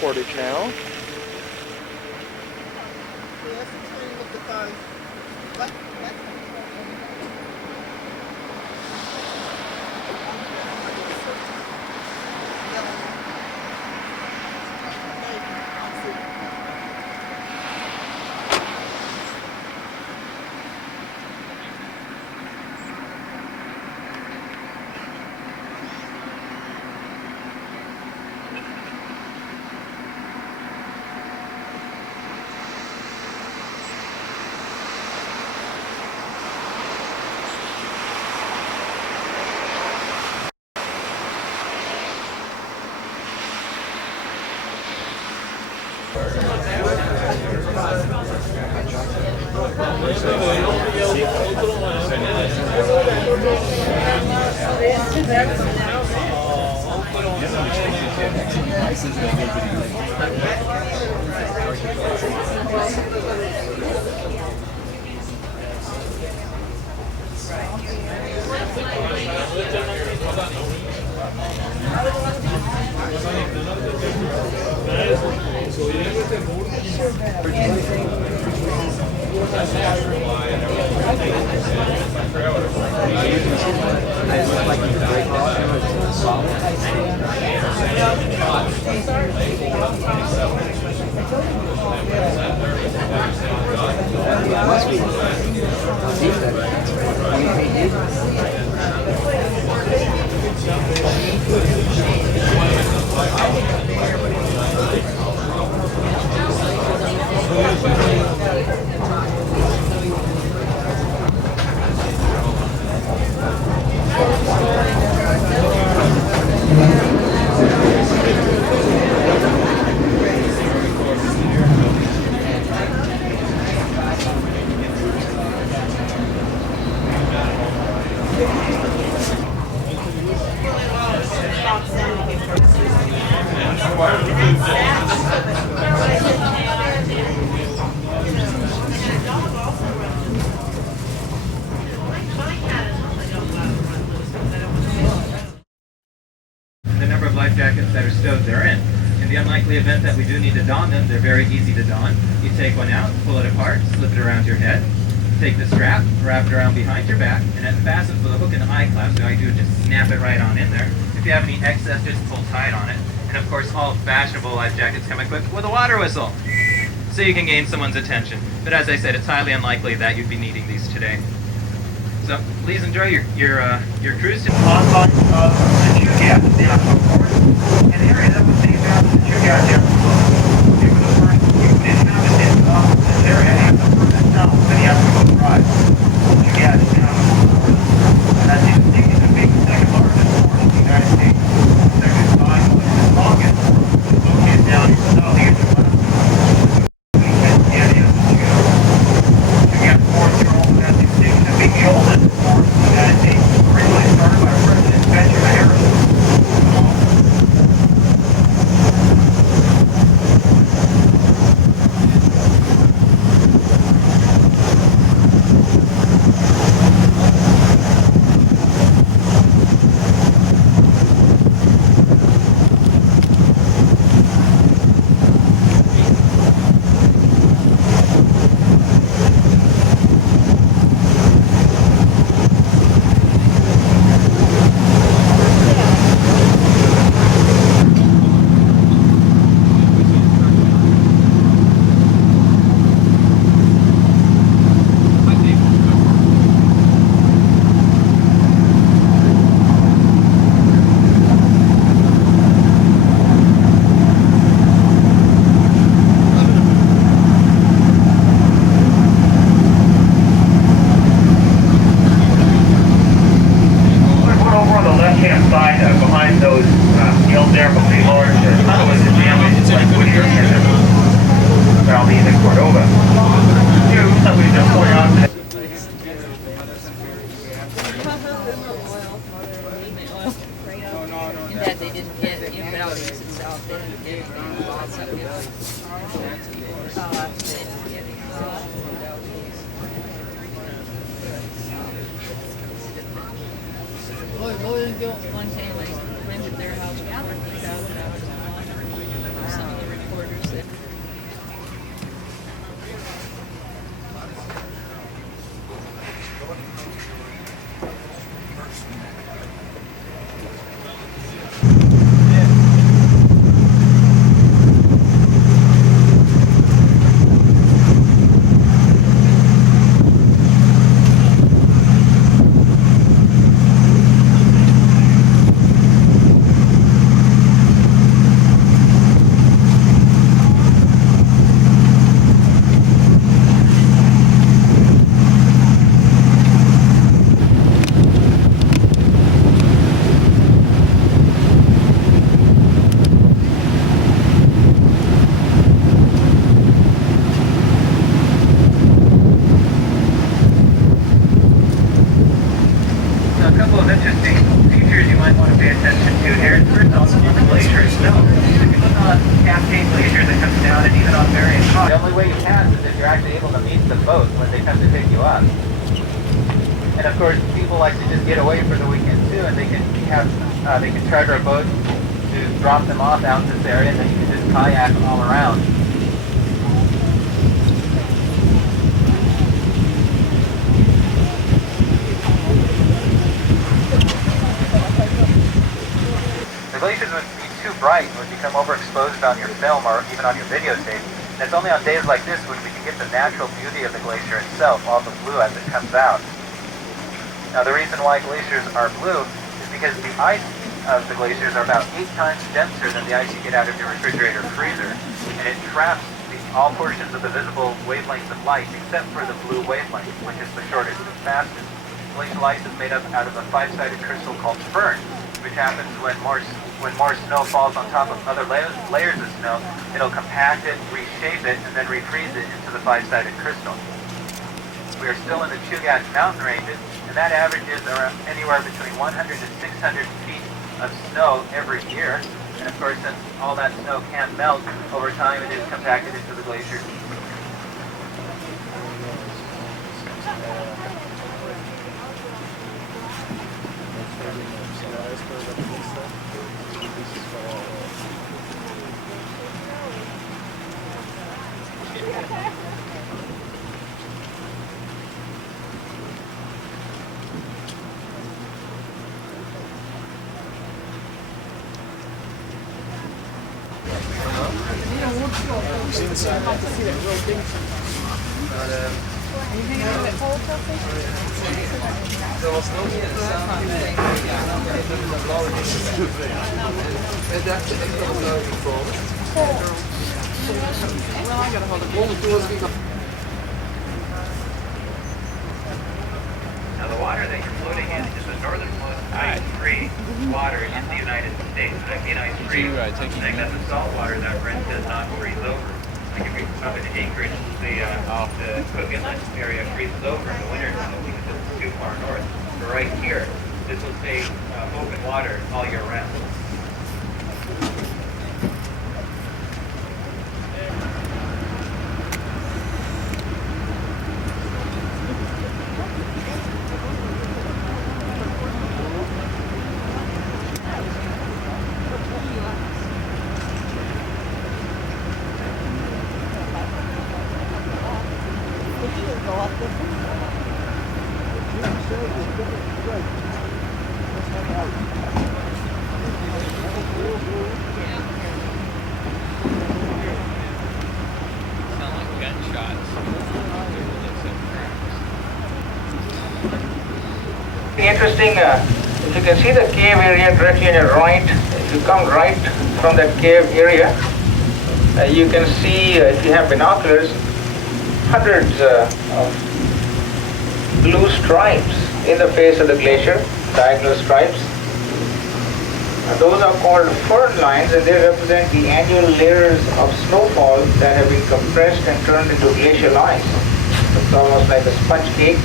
Portage now. The number of life jackets that are stowed therein. In the unlikely event that we do need to don them, they're very easy to don. You take one out, pull it apart, slip it around your head, take the strap, wrap it around behind your back, and it fastens with a hook and eye clasp. So all you do is just snap it right on in there. If you have any excess, just pull tight on it. And of course, all fashionable life jackets come equipped with a water whistle, so you can gain someone's attention. But as I said, it's highly unlikely that you'd be needing these today. So please enjoy your cruise to Online of the two gas down forward. And the area that was taken out the two gas down below. It was the first you didn't have it in this area and the first tunnel, then you have to go drive. Two gas down forward. And that's the big second largest port in the United States. Second size, the longest port is located down in the southeast of West. The oldest port in the United States, originally started by President Benjamin Harrison. Behind those hills there, but the large tunnel is damaged like Whittier and Valdez and Cordova. Somebody just point out that that they didn't get in Valdez itself. They didn't get lots of it. One family rented their house, gathered $3,000 a month. Some of the interesting features you might want to pay attention to here is first on the glacier itself. If you look on Cascade Glacier that comes down and even on various spots, the only way you pass is if you're actually able to meet the boat when they come to pick you up. And of course, people like to just get away for the weekend too, and they can charter a boat to drop them off out in this area, and then you can just kayak all around. The glaciers would be too bright and would become overexposed on your film or even on your videotape. And it's only on days like this when we can get the natural beauty of the glacier itself, all the blue as it comes out. Now the reason why glaciers are blue is because the ice of the glaciers are about 8 times denser than the ice you get out of your refrigerator freezer, and it traps all portions of the visible wavelengths of light except for the blue wavelength, which is the shortest and fastest. Glacial ice is made up out of a 5-sided crystal called fern, which happens when more snow falls on top of other layers of snow. It'll compact it, reshape it, and then refreeze it into the 5-sided crystal. We are still in the Chugach mountain ranges, and that averages around anywhere between 100 to 600 feet of snow every year. And of course, since all that snow can melt over time, it is compacted into the glaciers. Now the water that you're floating in is the northernmost ice-free water in the United States. When I mean ice-free, saying that the salt water that runs does not freeze over. Like if you're up in Anchorage, the Cook Inlet area freezes over in the winter time because it's too far north. But right here, this will stay open water all year round. Interesting, if you can see the cave area directly on your right, if you come right from that cave area, you can see, if you have binoculars, hundreds of blue stripes in the face of the glacier, diagonal stripes. Those are called fern lines, and they represent the annual layers of snowfall that have been compressed and turned into glacial ice. It's almost like a sponge cake.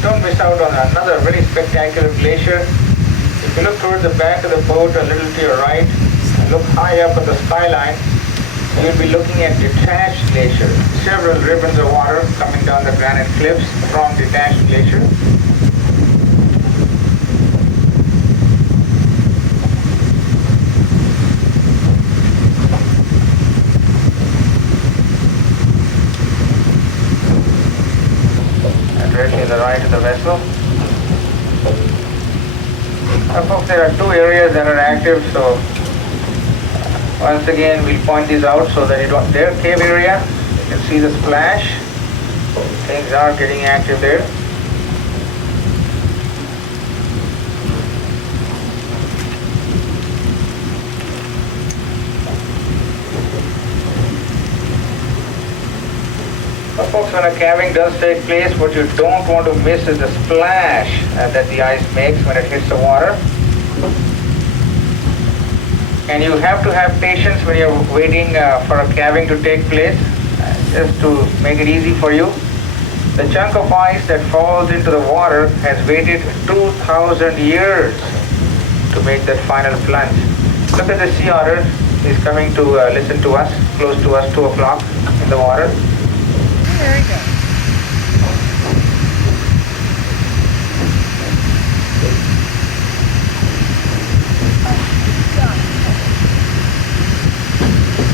Don't miss out on another very spectacular glacier. If you look towards the back of the boat a little to your right and look high up at the skyline, you'll be looking at detached glacier. Several ribbons of water coming down the granite cliffs from detached glacier. Directly to the right of the vessel. Folks, there are two areas that are active, so once again we'll point these out so that you don't, their cave area, you can see the splash, things are getting active there. But folks, when a calving does take place, what you don't want to miss is the splash that the ice makes when it hits the water. And you have to have patience when you're waiting for a calving to take place, just to make it easy for you. The chunk of ice that falls into the water has waited 2,000 years to make that final plunge. Look at the sea otter. He's coming to listen to us, close to us, 2 o'clock in the water. Very good.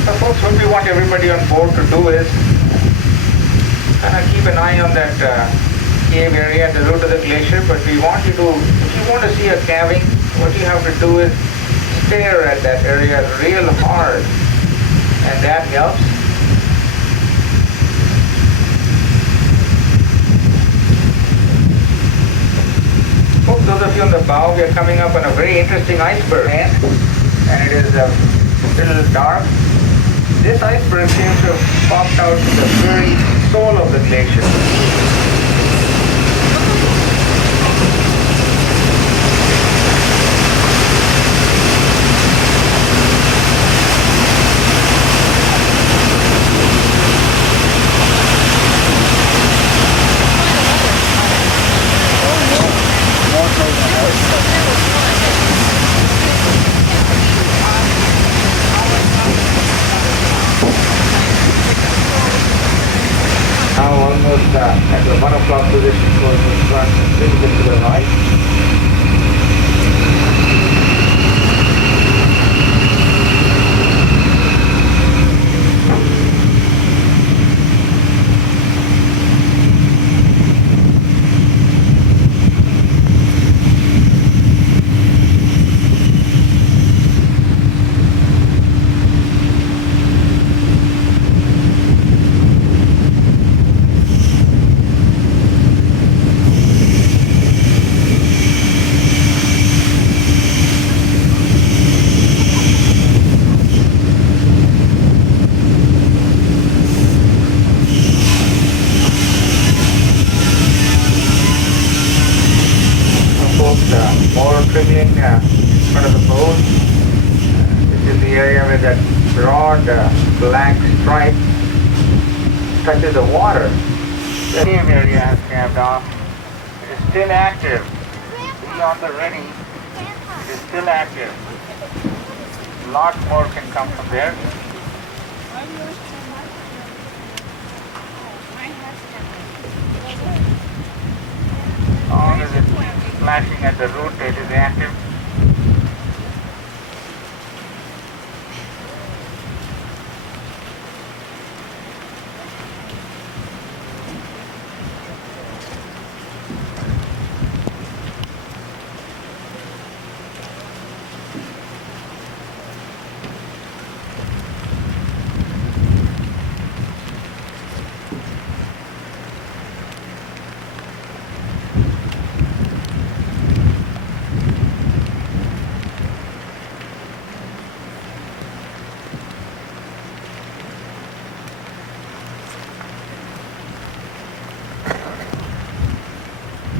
So folks, what we want everybody on board to do is keep an eye on that cave area at the root of the glacier, but we want you to, if you want to see a calving, what you have to do is stare at that area real hard, and that helps. Folks, those of you on the bow, we are coming up on a very interesting iceberg, and it is a little dark. This iceberg seems to have popped out from the very soul of the glacier. Now almost at the 1 o'clock position, so it will start a little bit to the right. More trickling in front of the boat. This is the area where that broad black stripe touches the water. The cave area has calved off. It is still active. Be on the ready. It is still active. Lots more can come from there. Long as it's splashing at the root, it is active.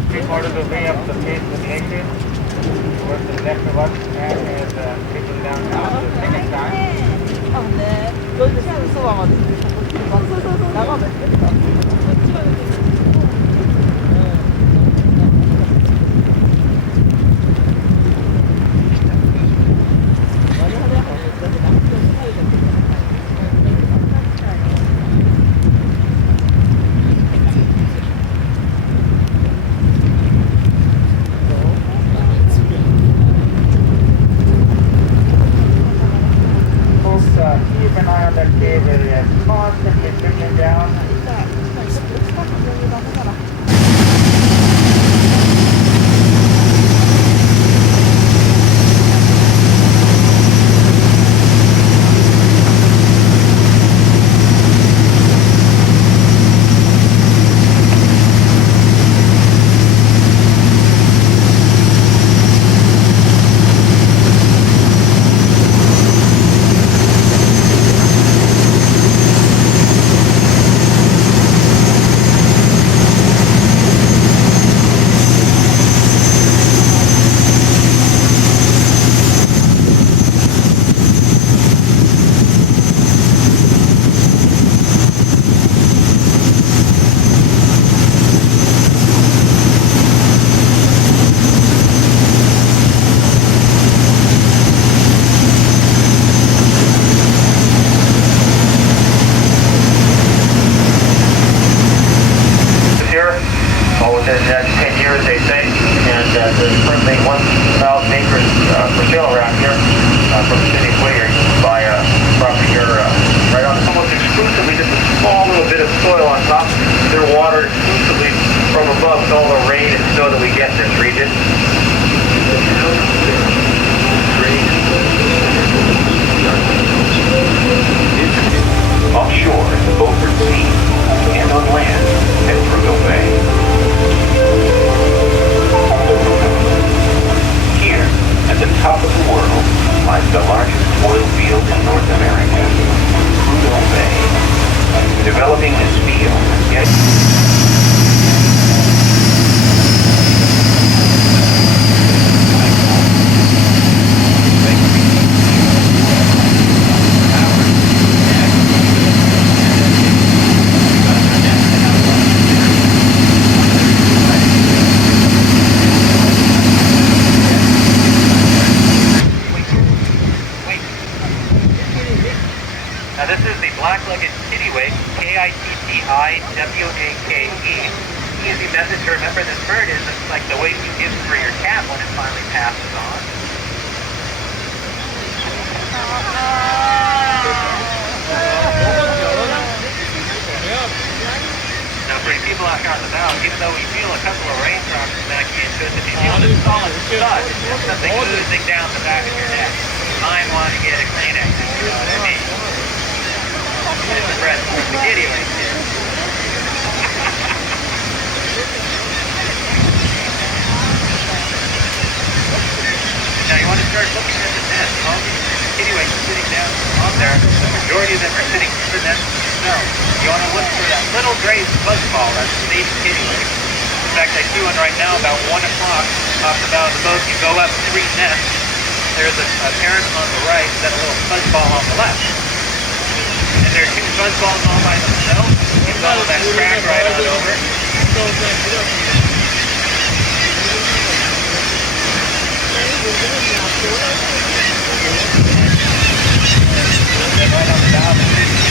Three-quarters of the way up the face of the glacier, towards the left of us, and is trickling down now the second time. 아, 네. 너 이제 수와가지고 나가면 되겠다. here from the city of Whittier. You can buy a property here right on. It's almost exclusively just a small little bit of soil on top. They're watered exclusively from above with all the rain and snow that we get in this region. Offshore in the Beaufort Sea and on land at Prudhoe Bay. Here, at the top of the world, lies the largest oil field in North America, Prudhoe Bay. Developing this field and getting... Now this is the black-legged kittiwake, K-I-T-T-I-W-A-K-E. Easy method to remember this bird is it's like the weight you give for your cat when it finally passes on. Now for you people out here on the mound, even though we feel a couple of raindrops back into it, if you feel this solid thud, it's something oozing down the back of your neck. You might want to get a Kleenex if you know what I mean. It's the breath of the kittiwake here. Now you want to start looking at the nest. All these kittiwakes are sitting down on there. The majority of them are sitting in the nest themselves. You want to look for that little gray buzzball. That's the native kittiwake. In fact, I see one right now about 1 o'clock off the bow of the boat. You go up 3 nests. There's a parent on the right, then a little buzzball on the left. And there are 2 buzzballs all by themselves. You follow that track right on over. Right on the bow of the fish.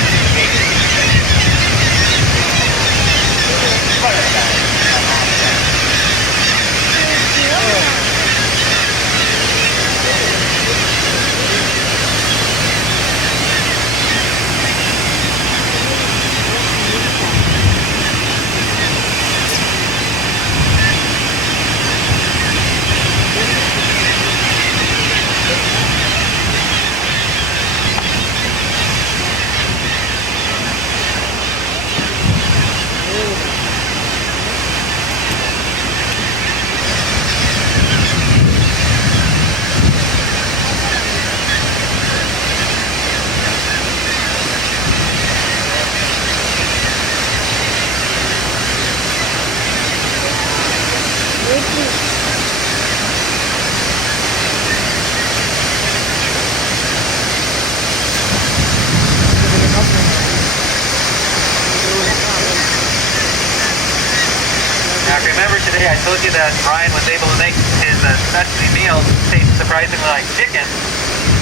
Now remember today I told you that Brian was able to make his specialty meals taste surprisingly like chicken.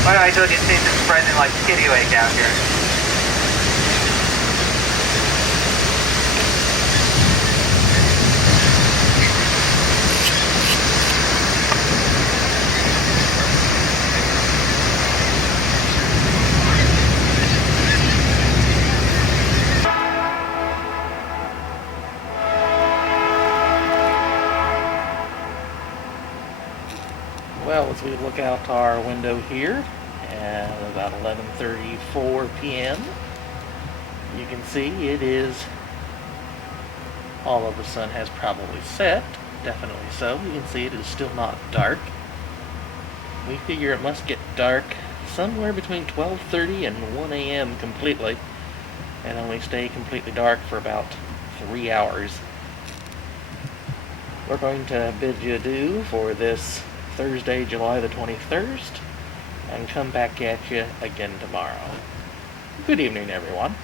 Well, I told you it tasted surprisingly like kittiwake out here. Well, as we look out our window here at about 11:34 p.m., you can see it is, all of the sun has probably set, definitely so. You can see it is still not dark. We figure it must get dark somewhere between 12:30 and 1 a.m. completely, and only stay completely dark for about 3 hours. We're going to bid you adieu for this Thursday, July the 21st, and come back at you again tomorrow. Good evening, everyone.